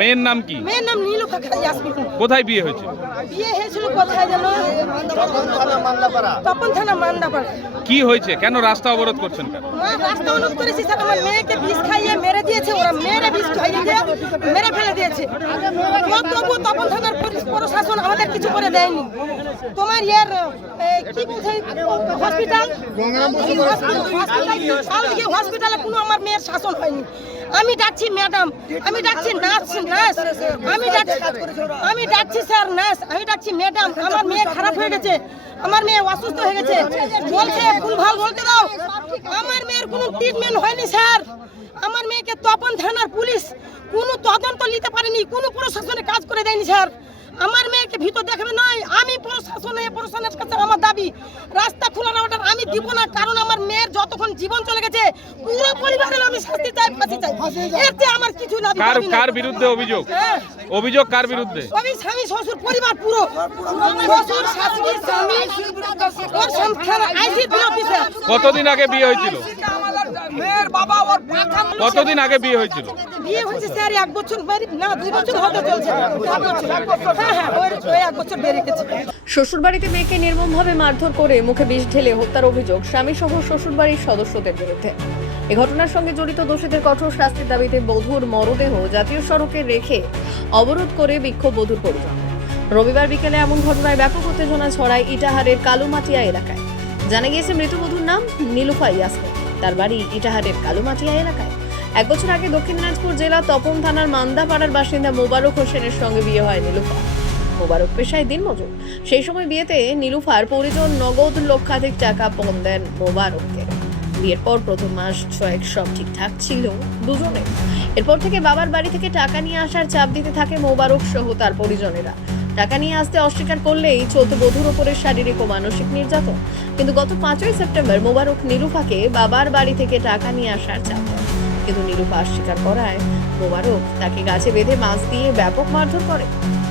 মেয়ের নাম কি? মেয়ের নাম নীলুফা ইয়াসমিন। কোথায় বিয়ে হয়েছে? বিয়ে হয়েছিল কোথায় যেন? তপন থানা মান্দাপাড়া। কি হয়েছে? কেন রাস্তা অবরোধ করছেন কেন? রাস্তা অবরোধ করেছি স্যার, আমার মেয়েকে বিষ খাইয়ে মেরে দিয়েছে, ওরা মেরে বিষ খাইয়ে দিয়ে মেরে ফেলে দিয়েছে। তবু তপন থানার প্রশাসন আমাদের কিছু করে দেয়নি। তোমার কি বলছে হসপিটাল, হসপিটালে কোনো আমার মেয়ের শাসন হয়নি। আমি ডাকছি ম্যাডাম, আমি ডাকছি নার্স, আমি ডাকছি স্যার নার্স, আমি ডাকছি ম্যাডাম, আমার মেয়ে খারাপ হয়ে গেছে, আমার মেয়ে অসুস্থ হয়ে গেছে, বলছে ভুলভাল বলতে দাও। আমার মেয়ের কোনো ট্রিটমেন্ট হয়নি স্যার। আমার মেয়েকে তপন থানার পুলিশ কোনো তদন্ত নিতে পারেনি, কোনো প্রশাসনে কাজ করে দেয়নি স্যার। আমার মেয়েকে ভিতর দেখাবে নয়, আমি প্রশাসনের কাছে আমার দাবি রাস্তা খোলার অর্ডার আমি দিব না, কারণ আমার মেয়ের যতক্ষণ জীবন চলে গেছে পুরো পরিবারের আমি শাস্তি চাই, ফাঁসি চাই। এতে আমার কিছু না। কার বিরুদ্ধে অভিযোগ? অভিযোগ কার বিরুদ্ধে? স্বামী শ্বশুর পরিবার পুরো, শ্বশুর শাশুড়ি স্বামী ওর সংসার আইসি বিরোধী স্যার। কতদিন আগে বিয়ে হয়েছিল? কতদিন আগে বিয়ে হয়েছিল? বিয়ে হয়েছে স্যার 1 বছর না 2 বছর হতে চলছে। শ্বশুরবাড়িতে মেয়েকে নির্মমভাবে মারধর করে মুখে বিষ ঢেলে হত্যার অভিযোগ স্বামী সহ শ্বশুরবাড়ির সদস্যদের বিরুদ্ধে। এই ঘটনার সঙ্গে জড়িত দোষীদের কঠোর শাস্তির দাবিতে বধূর মরদেহ জাতীয় সড়কে রেখে অবরোধ করে বিক্ষোভ বধূর পরিজন। রবিবার বিকেলে এমন ঘটনায় ব্যাপক উত্তেজনা ছড়ায় ইটাহারের কালুমাটিয়া এলাকায়। জানা গিয়েছে মৃত বধূর নাম নীলুফা ইয়াসমিন, তার বাড়ি ইটাহারের কালুমাটিয়া এলাকায়। 1 বছর আগে দক্ষিণ দিনাজপুর জেলা তপন থানার মান্দাপাড়ার বাসিন্দা মোবারক হোসেনের সঙ্গে বিয়ে হয় নীলুফা। মোবারক পেশায় দিনমজুর। সেই সময় বিয়েতে নীলুফার পরিজন নগদ লক্ষাধিক টাকা পণ দেন মোবারককে। বিয়ের পর প্রথম মাস 6 সব ঠিকঠাক ছিল দুজনে। এরপর থেকে বাবার বাড়ি থেকে টাকা নিয়ে আসার চাপ দিতে থাকে মোবারক সহ তার পরিজনেরা। টাকা নিয়ে আসতে অস্বীকার করলেই চলতে বধূর উপরে শারীরিক ও মানসিক নির্যাতন। কিন্তু গত 5ই সেপ্টেম্বর মোবারক নীলুফাকে বাবার বাড়ি থেকে টাকা নিয়ে আসার চাপ দেন, কিন্তু নীলুফা অস্বীকার করায় মোবারক তাকে গাছে বেঁধে মাছ দিয়ে ব্যাপক মারধর করে।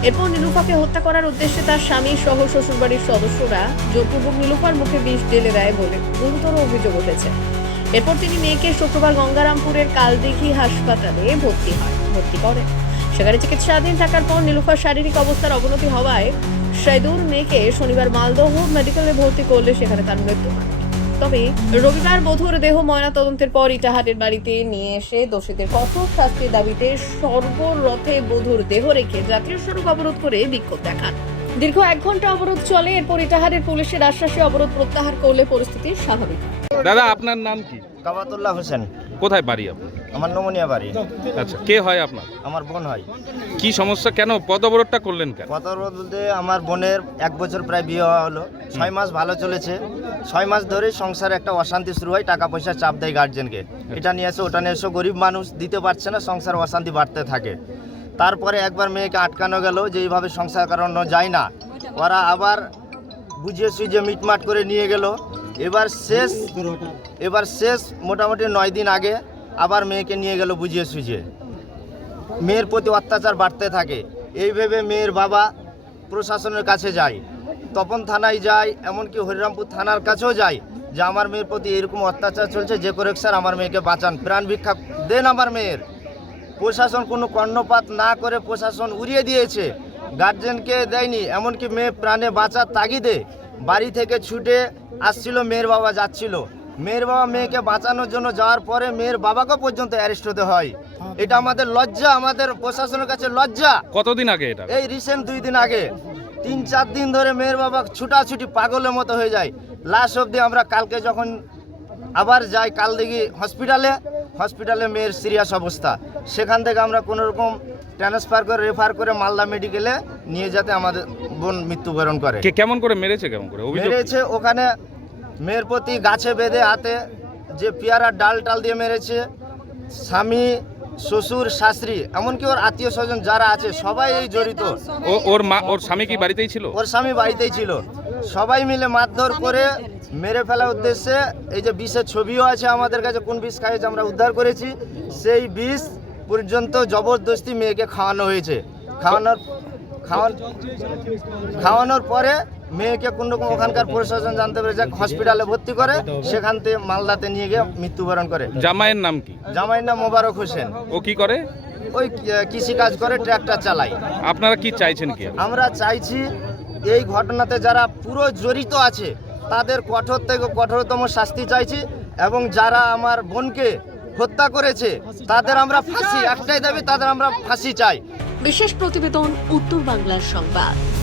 এরপর নীলুফাকে হত্যা করার উদ্দেশ্যে তার স্বামী সহ শ্বশুরবাড়ির সদস্যরা জোরপূর্বক নীলুফার মুখে বিষ ঢেলে দেয় বলে গুরুতর অভিযোগ উঠেছে। এরপর তিনি মেয়েকে শুক্রবার গঙ্গারামপুরের কালদিঘি হাসপাতালে ভর্তি করেন। সেখানে চিকিৎসাধীন থাকার পর নীলুফার শারীরিক অবস্থার অবনতি হওয়ায় সাইদুর মেয়েকে শনিবার মালদহ মেডিকেলে ভর্তি করলে সেখানে তার মৃত্যু হয়। তবে রবিবার বধূর দেহ ময়না তদন্তের পর ইটাহারের বাড়িতে নিয়ে এসে দোষীদের কঠোর শাস্তির দাবিতে সর্বরথে বধূর দেহ রেখে জাতীয় সড়ক অবরোধ করে বিক্ষোভ দেখান। দীর্ঘ 1 ঘন্টা অবরোধ চলে। এরপর ইটাহারের পুলিশের আশ্বাসে অবরোধ প্রত্যাহার করলে পরিস্থিতি স্বাভাবিক। দাদা আপনার নাম কি? কাবাতুল্লাহ হোসেন। কোথায় বাড়ি আপনার? আমার নমুনিয়া বাড়ি। আচ্ছা, কে হয় আপনার? আমার বোন হয়। কি সমস্যা, কেন পদ অবরোধটা করলেন কেন? পদ অবরোধ বলতে আমার বোনের 1 বছর প্রায় বিয়ে হওয়া হলো, 6 মাস ভালো চলেছে। 6 মাস ধরে সংসারে একটা অশান্তি শুরু হয়, টাকা পয়সা চাপ দেয় গার্জেনকে, এটা নিয়ে এসো ওটা নিয়ে এসো, গরিব মানুষ দিতে পারছে না, সংসার অশান্তি বাড়তে থাকে। তারপরে একবার মেয়েকে আটকানো গেল যে এইভাবে সংসার করানো যায় না, ওরা আবার বুঝিয়ে সুঝিয়ে মিটমাট করে নিয়ে গেল। এবার শেষ মোটামুটি 9 দিন আগে আবার মেয়েকে নিয়ে গেল বুঝিয়ে সুঝিয়ে। মেয়ের প্রতি অত্যাচার বাড়তে থাকে। এই ভেবে মেয়ের বাবা প্রশাসনের কাছে যায়, তপন থানায় যায়, এমনকি হরিরামপুর থানার কাছেও যায় যে আমার মেয়ের প্রতি এরকম অত্যাচার চলছে, যে করে স্যার আমার মেয়েকে বাঁচান, প্রাণ ভিক্ষা দেন আমার মেয়ের। প্রশাসন কোনো কর্ণপাত না করে প্রশাসন উড়িয়ে দিয়েছে, গার্জেনকে দেয়নি। এমনকি মেয়ে প্রাণে বাঁচার তাগিদে বাড়ি থেকে ছুটে আসছিল, মেয়ের বাবা যাচ্ছিল। মেয়ের বাবা মেয়েকে বাঁচানোর জন্য যাওয়ার পরে মেয়ের বাবাকে পর্যন্ত অ্যারেস্ট হতে হয়। এটা আমাদের লজ্জা, আমাদের প্রশাসনের কাছে লজ্জা। কতদিন আগে এটা? এই রিসেন্ট 2 দিন আগে। 3-4 দিন ধরে মেয়ের বাবা ছুটাছুটি পাগলের মতো হয়ে যায়। লাস্ট অবধি আমরা কালকে যখন আবার যাই কালদিঘি হসপিটালে মেয়ের সিরিয়াস অবস্থা, সেখান থেকে আমরা কোনো রকম ট্রান্সফার করে রেফার করে মালদা মেডিকেলে নিয়ে যেতে আমাদের বোন মৃত্যুবরণ করে। কেমন করে মেরেছে? মেরেছে ওখানে মেয়ের প্রতি গাছে বেঁধে হাতে যে পেয়ারার ডাল দিয়ে মেরেছে। স্বামী শ্বশুর শাশুড়ি এমনকি ওর আত্মীয় স্বজন যারা আছে সবাই এই জড়িত। ওর স্বামী কি বাড়িতেই ছিল? ওর স্বামী বাড়িতেই ছিল। সবাই মিলে মারধর করে মেরে ফেলার উদ্দেশ্যে এই যে বিষের ছবিও আছে আমাদের কাছে, কোন বিষ খাইয়েছে আমরা উদ্ধার করেছি, সেই বিষ পর্যন্ত জবরদস্তি মেয়েকে খাওয়ানো হয়েছে। খাওয়ানোর পরে মেয়েকে কোন রকম ওখানকার প্রশাসন জানতে পেরে হসপিটালে ভর্তি করে, সেখান থেকে মালদাতে নিয়ে গিয়ে মৃত্যুবরণ করে। জামাইয়ের নাম কি? জামাইয়ের নাম মোবারক হোসেন। ও কি করে? ওই কৃষিকাজ করে, ট্র্যাক্টর চালায়। আপনারা কি চাইছেন কি? আমরা চাইছি এই ঘটনাতে যারা পুরো জড়িত আছে তাদের কঠোর থেকে কঠোরতম শাস্তি চাইছি, এবং যারা আমার বোনকে হত্যা করেছে তাদের আমরা ফাঁসি, একটাই দাবি, তাদের আমরা ফাঁসি চাই। বিশেষ প্রতিবেদন, উত্তর বাংলার সংবাদ।